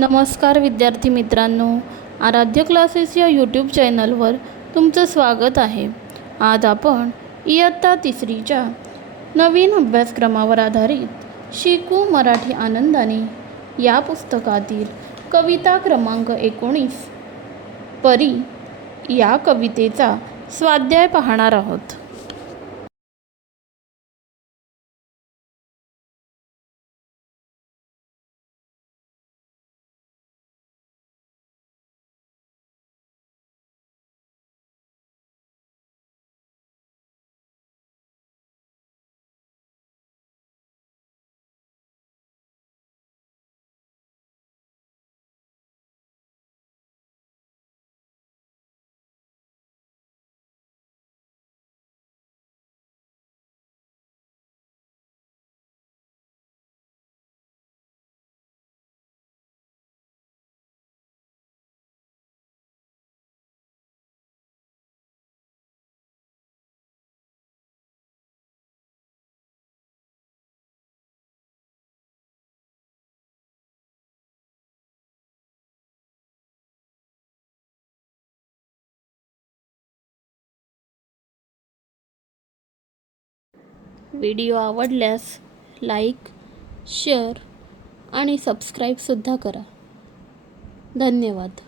नमस्कार विद्यार्थी मित्रांनो, आराध्य क्लासेस या यूट्यूब चॅनलवर तुमचं स्वागत आहे। आज आपण इयत्ता तिसरीच्या नवीन अभ्यासक्रमावर आधारित शिकू मराठी आनंदाने या पुस्तकातील कविता क्रमांक 19 परी या कवितेचा स्वाध्याय पाहणार आहोत। व्हिडिओ आवडल्यास लाईक, शेअर आणि सबस्क्राईबसुद्धा करा। धन्यवाद।